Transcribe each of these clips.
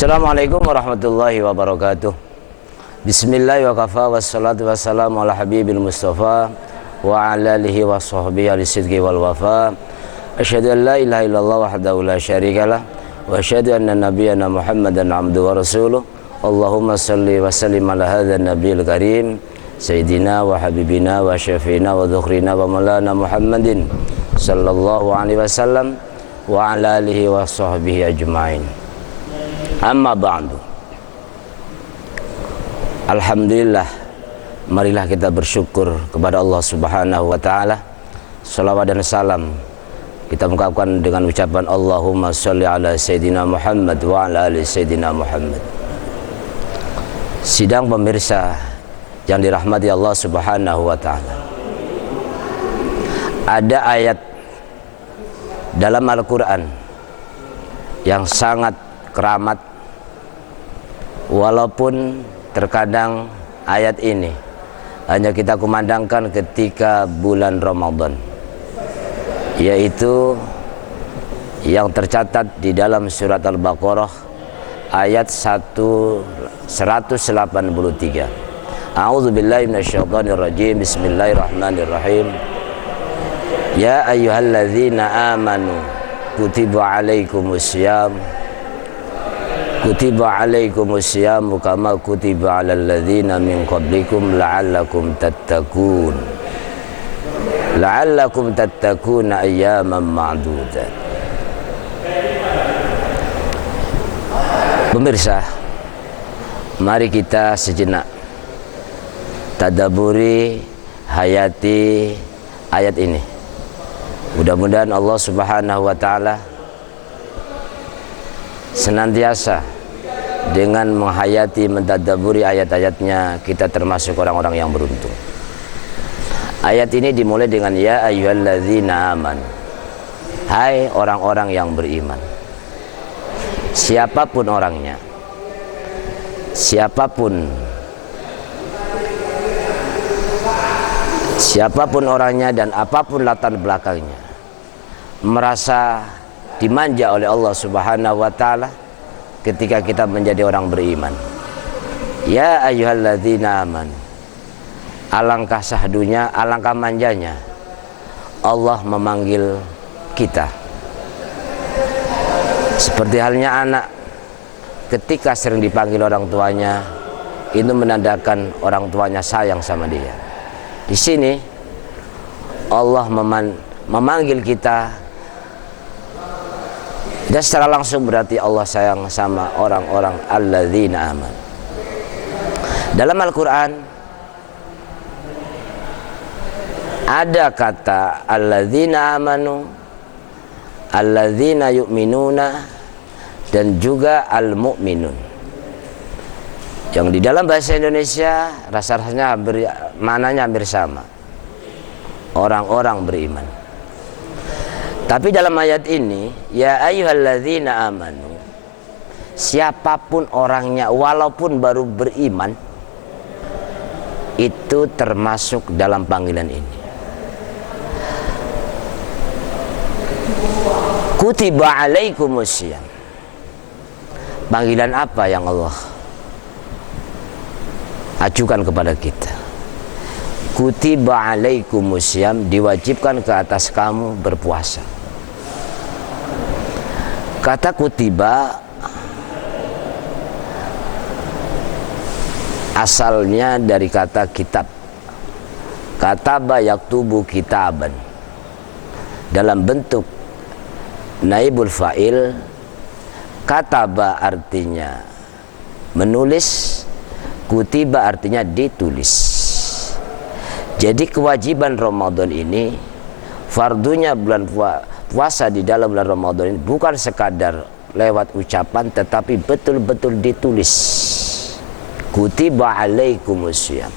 Assalamualaikum warahmatullahi wabarakatuh. Bismillah wa kafa wassalatu wassalamu ala habibil mustafa wa ala alihi wa sahbihi alisidqi wal wafa. Asyhadu an la ilaha illallah wahdahu la syarikalah wa asyhadu anna nabiyyana Muhammadan abduhu wa rasuluh. Allahumma salli wa sallim ala hadzal nabiyil karim sayyidina wa habibina wa syafiina wa dzukhrina wa maulana Muhammadin sallallahu alaihi wasallam wa ala alihi wa sahbihi ajma'in. Amma ba'du. Alhamdulillah, marilah kita bersyukur kepada Allah Subhanahu wa taala. Salawat dan salam kita mengucapkan dengan ucapan Allahumma sholli ala sayyidina Muhammad wa ala ali sayyidina Muhammad. Sidang pemirsa yang dirahmati Allah Subhanahu wa taala. Ada ayat dalam Al-Qur'an yang sangat keramat, walaupun terkadang ayat ini hanya kita kumandangkan ketika bulan Ramadan, yaitu yang tercatat di dalam surat Al-Baqarah ayat 183. A'udzubillahi minasyaitonir rajim. Bismillahirrahmanirrahim. Ya ayyuhalladzina amanu kutiba alaikumussyam kutiba alaikumussyam kama kutiba alal ladzina min qablikum la'allakum tattaqun ayyaman ma'dudat. Pemirsa, mari kita sejenak tadabburi, hayati ayat ini. Mudah-mudahan Allah Subhanahu wa taala senantiasa dengan menghayati, mentadabburi ayat-ayatnya, kita termasuk orang-orang yang beruntung. Ayat ini dimulai dengan ya ayyuhalladzina amanu. Hai orang-orang yang beriman. Siapapun orangnya, siapapun orangnya dan apapun latar belakangnya, merasa dimanja oleh Allah Subhanahu wa taala ketika kita menjadi orang beriman. Ya ayyuhalladzina amanu. Alangkah sahdunya, alangkah manjanya Allah memanggil kita. Seperti halnya anak ketika sering dipanggil orang tuanya, itu menandakan orang tuanya sayang sama dia. Di sini Allah memanggil kita, dan secara langsung berarti Allah sayang sama orang-orang alladzina aman. Dalam Al-Quran ada kata alladzina amanu, alladzina yu'minuna, dan juga al-mu'minun, yang di dalam bahasa Indonesia rasa-rasanya maknanya hampir sama, orang-orang beriman. Tapi dalam ayat ini ya ayyuhalladzina amanu, siapapun orangnya walaupun baru beriman, itu termasuk dalam panggilan ini. Kutiba alaikumussyam. Panggilan apa yang Allah ajukan kepada kita? Kutiba alaikumussyam, diwajibkan ke atas kamu berpuasa. Kata kutiba asalnya dari kata kitab. Kataba yaktubu kitaban, dalam bentuk naibul fa'il. Kataba artinya menulis, kutiba artinya ditulis. Jadi kewajiban Ramadan ini, fardunya bulan puasa di dalam bulan Ramadan ini bukan sekadar lewat ucapan, tetapi betul-betul ditulis. Kutiba alaikumussyam.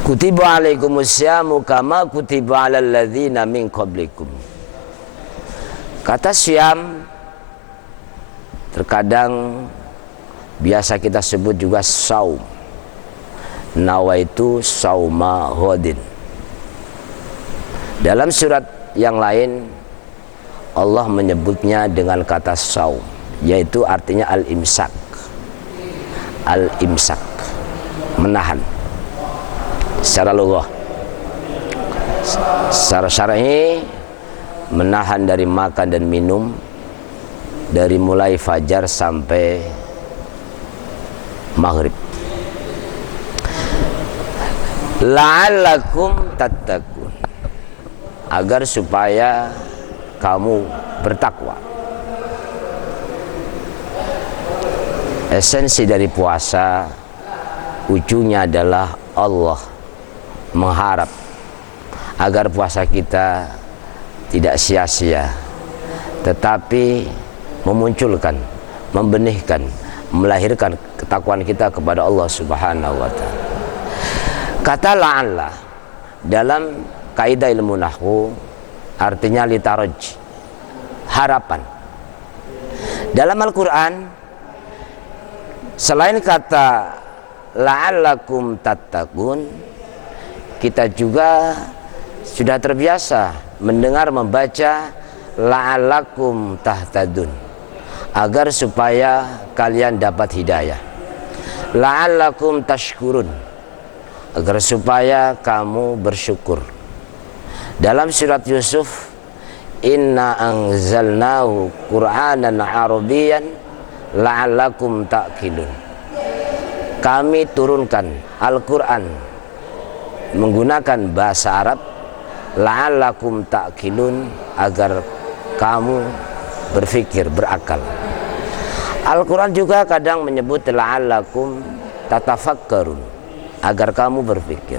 Kutiba alaikumussyam kama kutiba alal ladzina min qablikum. Kata syam terkadang biasa kita sebut juga saum. Nawaitu sauma hodin. Dalam surat yang lain Allah menyebutnya dengan kata saum, yaitu artinya al-imsak. Al-imsak, menahan. Secara lughah, secara syar'i, menahan dari makan dan minum dari mulai fajar sampai maghrib. La'allakum tattaqun, agar supaya kamu bertakwa. Esensi dari puasa ujungnya adalah Allah mengharap agar puasa kita tidak sia-sia, tetapi memunculkan, membenihkan, melahirkan ketakwaan kita kepada Allah Subhanahu wa ta'ala. Kata la'alla dalam kaidah ilmu nahwu artinya litaraj, harapan. Dalam Al-Quran selain kata la'allakum tattaqun, kita juga sudah terbiasa mendengar membaca la'allakum tahtadun, agar supaya kalian dapat hidayah. La'allakum tashkurun, agar supaya kamu bersyukur. Dalam surat Yusuf, inna anzalnahu qur'anan arabiyyan la'allakum ta'qilun, kami turunkan Al-Quran menggunakan bahasa Arab, la'allakum ta'qilun, agar kamu berfikir, berakal. Al-Quran juga kadang menyebut la'allakum tatafakkarun, agar kamu berfikir.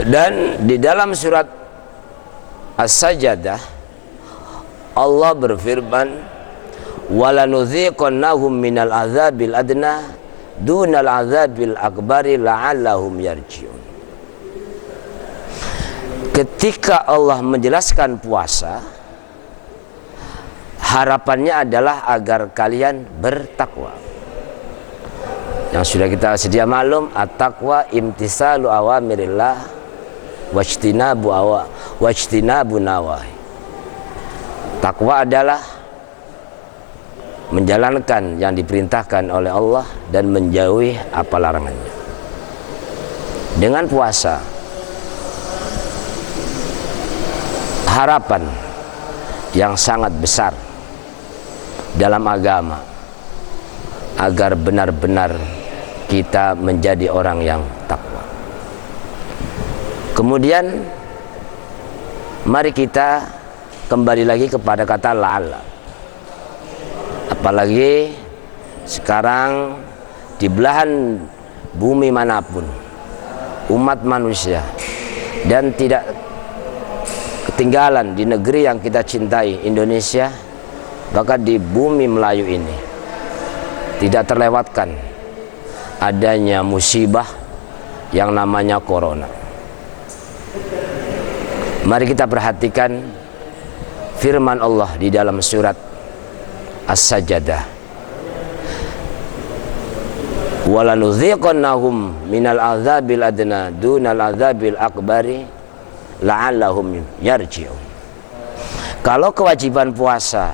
Dan di dalam surat As-Sajdah Allah berfirman, walanudhiqannahum minal azabil adna dunal azabil akbari la'allahum yarji'un. Ketika Allah menjelaskan puasa, harapannya adalah agar kalian bertakwa. Yang sudah kita sedia maklum, at-taqwa imtisalu awamirillah wajtinabu nawahi. Takwa adalah menjalankan yang diperintahkan oleh Allah dan menjauhi apa larangannya. Dengan puasa, harapan yang sangat besar dalam agama agar benar-benar kita menjadi orang yang takwa. Kemudian mari kita kembali lagi kepada kata la'alla. Apalagi sekarang di belahan bumi manapun umat manusia, dan tidak ketinggalan di negeri yang kita cintai, Indonesia, bahkan di bumi Melayu ini tidak terlewatkan adanya musibah yang namanya corona. Mari kita perhatikan firman Allah di dalam surat As-Sajdah, walanudhiqannahum minal azabil adna dunal azabil akbari la'allahum yarji'un. Kalau kewajiban puasa,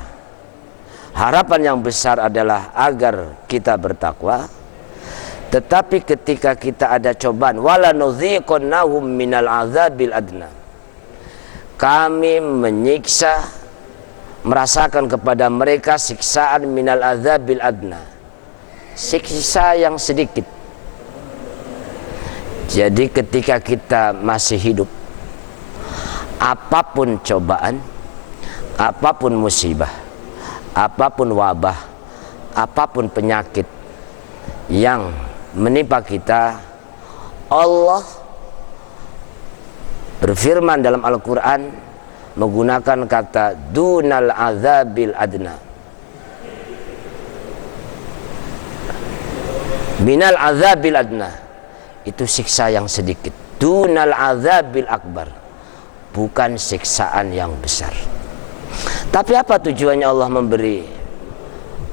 harapan yang besar adalah agar kita bertakwa, tetapi ketika kita ada cobaan, walanudhiqannahum minal azabil adna, kami menyiksa, merasakan kepada mereka siksaan minal azabil adna, siksa yang sedikit. Jadi ketika kita masih hidup, apapun cobaan, apapun musibah, apapun wabah, apapun penyakit yang menimpa kita, Allah berfirman dalam Al-Quran menggunakan kata dunal azabil adna, minal azabil adna, itu siksa yang sedikit. Dunal azabil akbar, bukan siksaan yang besar. Tapi apa tujuannya Allah memberi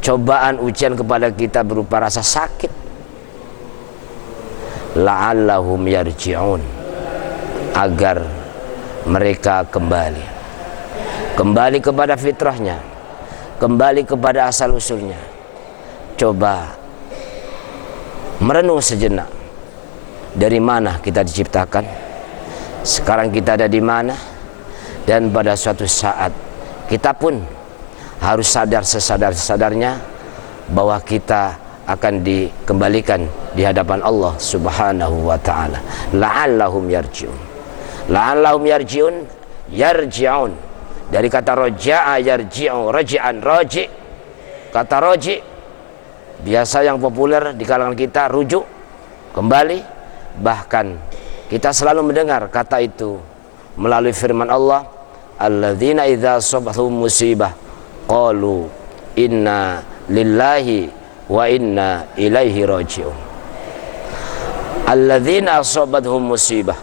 cobaan, ujian kepada kita berupa rasa sakit? La'allahum yarji'un, agar mereka kembali. kembali kepada fitrahnya, kembali kepada asal usulnya. Coba merenung sejenak, dari mana kita diciptakan, sekarang kita ada di mana, dan pada suatu saat kita pun harus sadar sesadar-sadarnya bahwa kita akan dikembalikan di hadapan Allah Subhanahu wa ta'ala. La'allahum yarji'un. La'allahum yarji'un, yarji'un dari kata roja'a yarji'u, raji'an, roji'. Kata roji' biasa yang populer di kalangan kita, rujuk, kembali. Bahkan kita selalu mendengar kata itu melalui firman Allah, alladzina idza asabathum musibah qalu inna lillahi wa inna ilaihi raji'un. Alladzina asabathum musibah,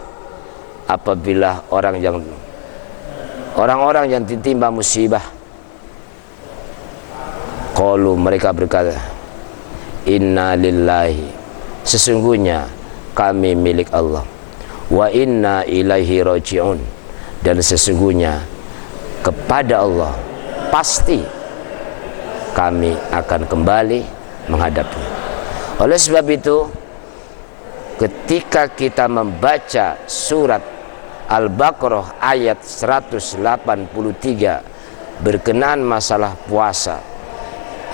apabila orang-orang yang ditimpa musibah, qalu, mereka berkata, inna lillahi, sesungguhnya kami milik Allah, wa inna ilaihi raji'un, dan sesungguhnya kepada Allah pasti kami akan kembali menghadapnya. Oleh sebab itu, ketika kita membaca surat Al-Baqarah ayat 183 berkenaan masalah puasa,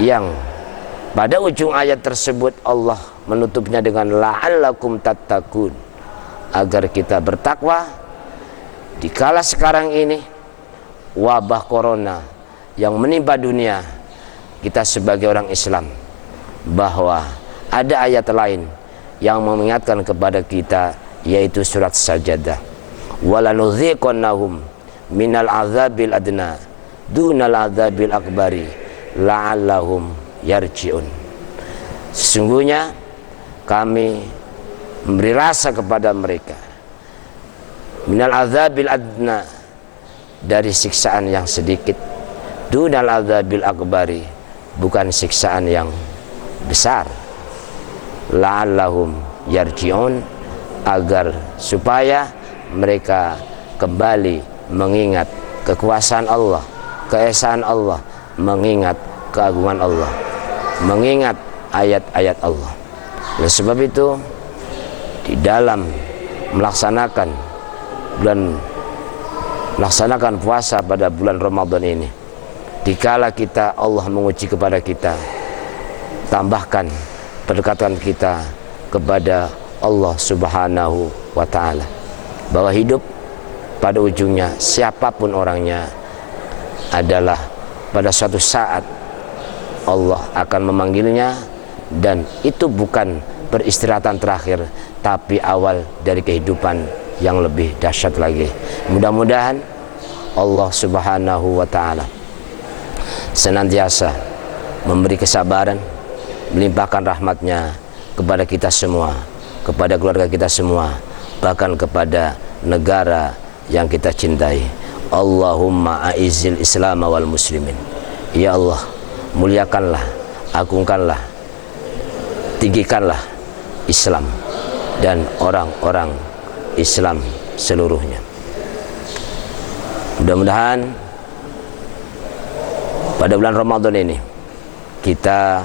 yang pada ujung ayat tersebut Allah menutupnya dengan la'allakum tattaqun, agar kita bertakwa di kala sekarang ini wabah corona yang menimpa dunia. Kita sebagai orang Islam, bahwa ada ayat lain yang mengingatkan kepada kita, yaitu surat Sajadah, walanudhiqannahum minal azabil adna dunal azabil akbari la'allahum yarji'un. Sesungguhnya kami memberi rasa kepada mereka minal azabil adna, dari siksaan yang sedikit, dunal azabil akbari, bukan siksaan yang besar, la'allahum yarji'un, agar supaya mereka kembali mengingat kekuasaan Allah, keesaan Allah, mengingat keagungan Allah, mengingat ayat-ayat Allah. Oleh sebab itu, di dalam melaksanakan puasa pada bulan Ramadan ini, dikala kita Allah menguji kepada kita, tambahkan pendekatan kita kepada Allah Subhanahu wa ta'ala, bahwa hidup pada ujungnya, siapapun orangnya, adalah pada suatu saat Allah akan memanggilnya, dan itu bukan peristirahatan terakhir, tapi awal dari kehidupan yang lebih dahsyat lagi. Mudah-mudahan Allah Subhanahu wa ta'ala senantiasa memberi kesabaran, melimpahkan rahmatnya kepada kita semua, kepada keluarga kita semua, bahkan kepada negara yang kita cintai. Allahumma a'izzil Islam wal muslimin. Ya Allah, muliakanlah, agungkanlah, tinggikanlah Islam dan orang-orang Islam seluruhnya. Mudah-mudahan pada bulan Ramadan ini kita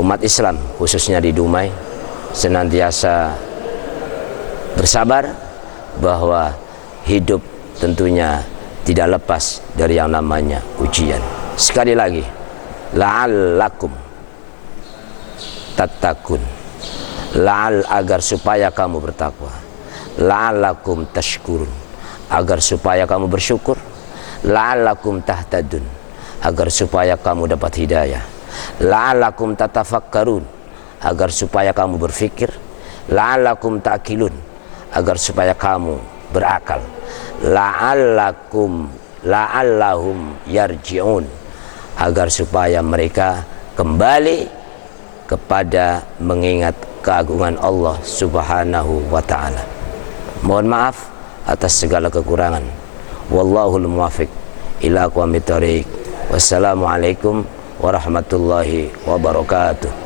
umat Islam, khususnya di Dumai, senantiasa bersabar, bahwa hidup tentunya tidak lepas dari yang namanya ujian. Sekali lagi, la'allakum tattaqun, la'al, agar supaya kamu bertakwa, la'allakum tashkurun, agar supaya kamu bersyukur, la'allakum tahtadun, agar supaya kamu dapat hidayah, la'allakum tatafakkarun, agar supaya kamu berfikir, la'allakum ta'qilun, agar supaya kamu berakal, la'allahum yarji'un, agar supaya mereka kembali kepada mengingat keagungan Allah Subhanahu wa ta'ala. Mohon maaf atas segala kekurangan. Wallahul muwaffiq ila aqwamit thoriq. Wassalamualaikum warahmatullahi wabarakatuh.